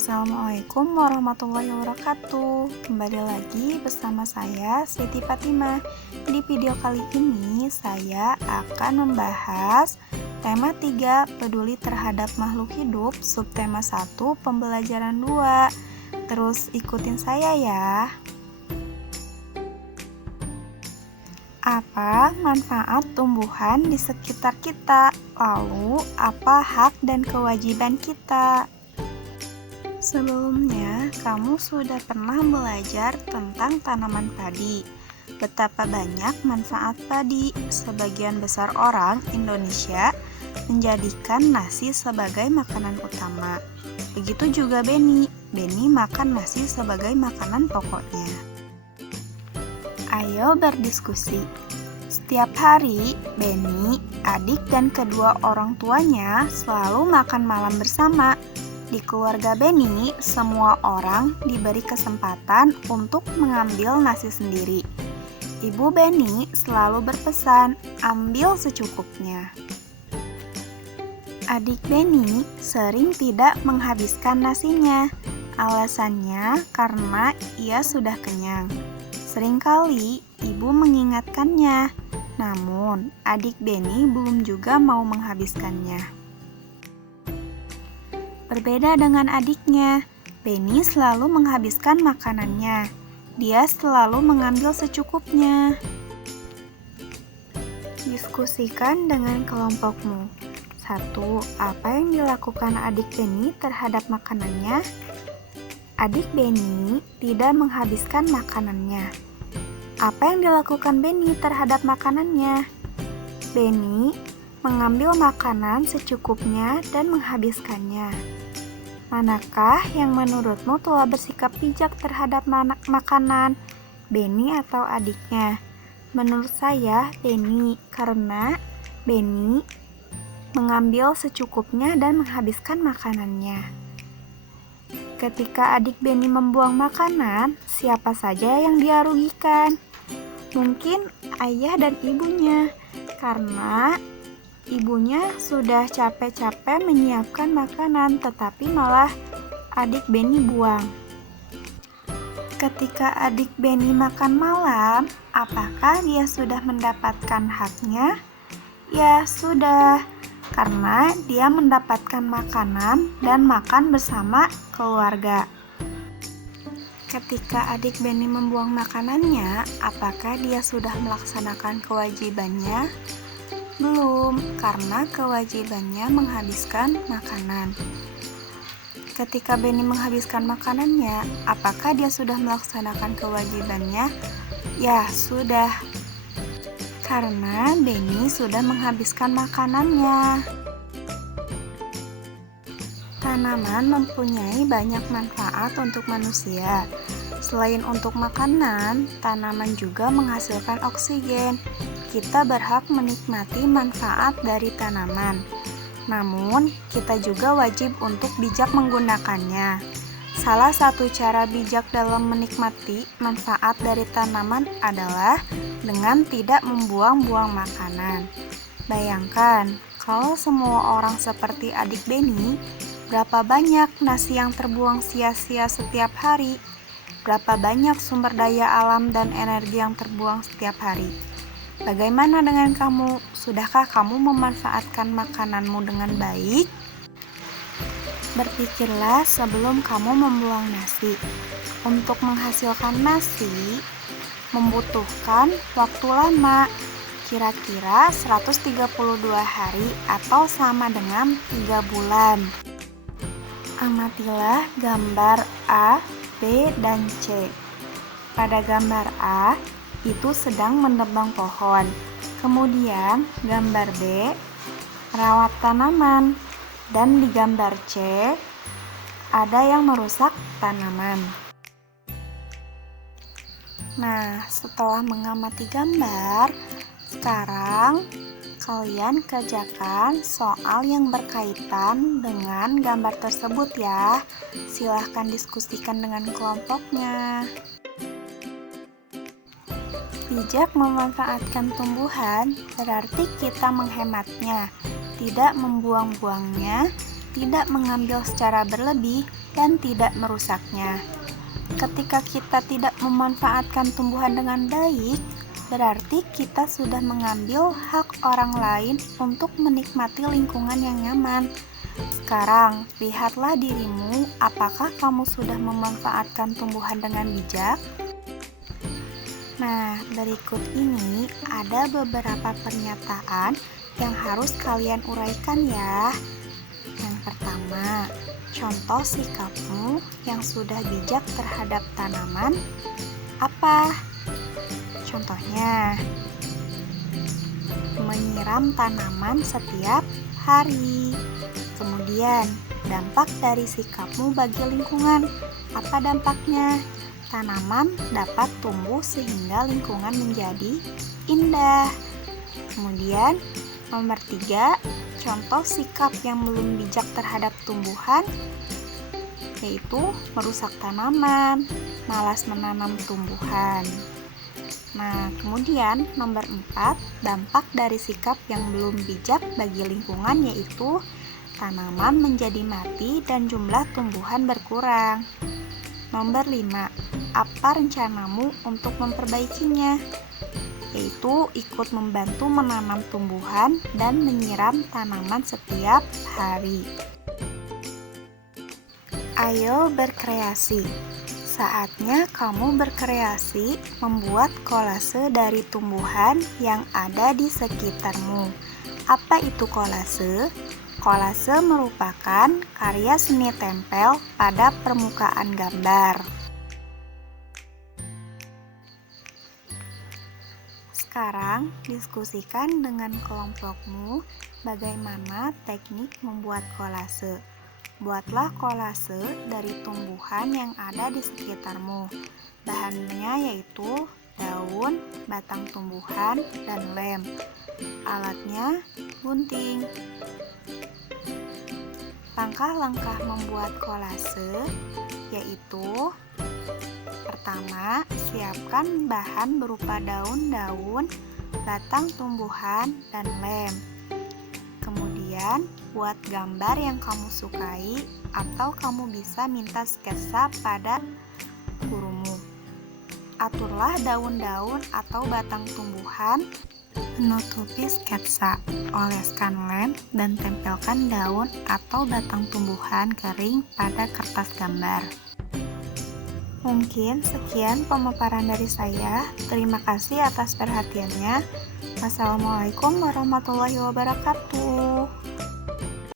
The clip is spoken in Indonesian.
Assalamualaikum warahmatullahi wabarakatuh. Kembali lagi bersama saya Siti Fatimah. Di video kali ini saya akan membahas tema 3 peduli terhadap makhluk hidup, subtema 1 pembelajaran 2. Terus ikutin saya ya. Apa manfaat tumbuhan di sekitar kita? Lalu, apa hak dan kewajiban kita? Sebelumnya, kamu sudah pernah belajar tentang tanaman padi. Betapa banyak manfaat padi. Sebagian besar orang Indonesia menjadikan nasi sebagai makanan utama. Begitu juga Beni. Beni makan nasi sebagai makanan pokoknya. Ayo berdiskusi. Setiap hari, Beni, adik dan kedua orang tuanya selalu makan malam bersama. Di keluarga Beni, semua orang diberi kesempatan untuk mengambil nasi sendiri. Ibu Beni selalu berpesan, ambil secukupnya. Adik Beni sering tidak menghabiskan nasinya. Alasannya karena ia sudah kenyang. Seringkali ibu mengingatkannya, namun adik Beni belum juga mau menghabiskannya. Berbeda dengan adiknya, Beni selalu menghabiskan makanannya. Dia selalu mengambil secukupnya. Diskusikan dengan kelompokmu. 1. Apa yang dilakukan adik Beni terhadap makanannya? Adik Beni tidak menghabiskan makanannya. Apa yang dilakukan Beni terhadap makanannya? Beni mengambil makanan secukupnya dan menghabiskannya. Manakah yang menurutmu telah bersikap bijak terhadap makanan, Beni atau adiknya? Menurut saya, Beni, karena Beni mengambil secukupnya dan menghabiskan makanannya. Ketika adik Beni membuang makanan, siapa saja yang dia rugikan? Mungkin ayah dan ibunya, karena ibunya sudah capek-capek menyiapkan makanan, tetapi malah adik Beni buang. Ketika adik Beni makan malam, apakah dia sudah mendapatkan haknya? Ya, sudah, karena dia mendapatkan makanan dan makan bersama keluarga. Ketika adik Beni membuang makanannya, apakah dia sudah melaksanakan kewajibannya? Belum, karena kewajibannya menghabiskan makanan. Ketika Beni menghabiskan makanannya, apakah dia sudah melaksanakan kewajibannya? Ya, sudah. Karena Beni sudah menghabiskan makanannya. Tanaman mempunyai banyak manfaat untuk manusia. Selain untuk makanan, tanaman juga menghasilkan oksigen. Kita berhak menikmati manfaat dari tanaman. Namun, kita juga wajib untuk bijak menggunakannya. Salah satu cara bijak dalam menikmati manfaat dari tanaman adalah dengan tidak membuang-buang makanan. Bayangkan, kalau semua orang seperti adik Beni, berapa banyak nasi yang terbuang sia-sia setiap hari? Berapa banyak sumber daya alam dan energi yang terbuang setiap hari? Bagaimana dengan kamu? Sudahkah kamu memanfaatkan makananmu dengan baik? Berpikirlah sebelum kamu membuang nasi. Untuk menghasilkan nasi, membutuhkan waktu lama, kira-kira 132 hari atau sama dengan 3 bulan. Amatilah gambar A, B, dan C. Pada gambar A, itu sedang menebang pohon. Kemudian gambar B, merawat tanaman. Dan di gambar C, ada yang merusak tanaman. Nah, setelah mengamati gambar, sekarang kalian kerjakan soal yang berkaitan dengan gambar tersebut ya. Silahkan diskusikan dengan kelompoknya. Bijak memanfaatkan tumbuhan berarti kita menghematnya, tidak membuang-buangnya, tidak mengambil secara berlebih, dan tidak merusaknya. Ketika kita tidak memanfaatkan tumbuhan dengan baik, berarti kita sudah mengambil hak orang lain untuk menikmati lingkungan yang nyaman. Sekarang, lihatlah dirimu, apakah kamu sudah memanfaatkan tumbuhan dengan bijak? Nah, berikut ini ada beberapa pernyataan yang harus kalian uraikan ya. Yang pertama, contoh sikapmu yang sudah bijak terhadap tanaman apa? Contohnya, menyiram tanaman setiap hari. Kemudian, dampak dari sikapmu bagi lingkungan. Apa dampaknya? Tanaman dapat tumbuh sehingga lingkungan menjadi indah. Kemudian, nomor 3, contoh sikap yang belum bijak terhadap tumbuhan, yaitu merusak tanaman, malas menanam tumbuhan. Nah, kemudian nomor 4, dampak dari sikap yang belum bijak bagi lingkungan, yaitu tanaman menjadi mati dan jumlah tumbuhan berkurang. Nomor 5, apa rencanamu untuk memperbaikinya? Yaitu ikut membantu menanam tumbuhan dan menyiram tanaman setiap hari. Ayo berkreasi. Saatnya kamu berkreasi membuat kolase dari tumbuhan yang ada di sekitarmu. Apa itu kolase? Kolase merupakan karya seni tempel pada permukaan gambar. Sekarang, diskusikan dengan kelompokmu bagaimana teknik membuat kolase. Buatlah kolase dari tumbuhan yang ada di sekitarmu. Bahannya yaitu daun, batang tumbuhan, dan lem. Alatnya gunting. Langkah-langkah membuat kolase yaitu: pertama, siapkan bahan berupa daun-daun, batang tumbuhan, dan lem. Kemudian, buat gambar yang kamu sukai atau kamu bisa minta sketsa pada gurumu. Aturlah daun-daun atau batang tumbuhan menutupi sketsa. Oleskan lem dan tempelkan daun atau batang tumbuhan kering pada kertas gambar. Mungkin sekian pemaparan dari saya. Terima kasih atas perhatiannya. Wassalamualaikum warahmatullahi wabarakatuh.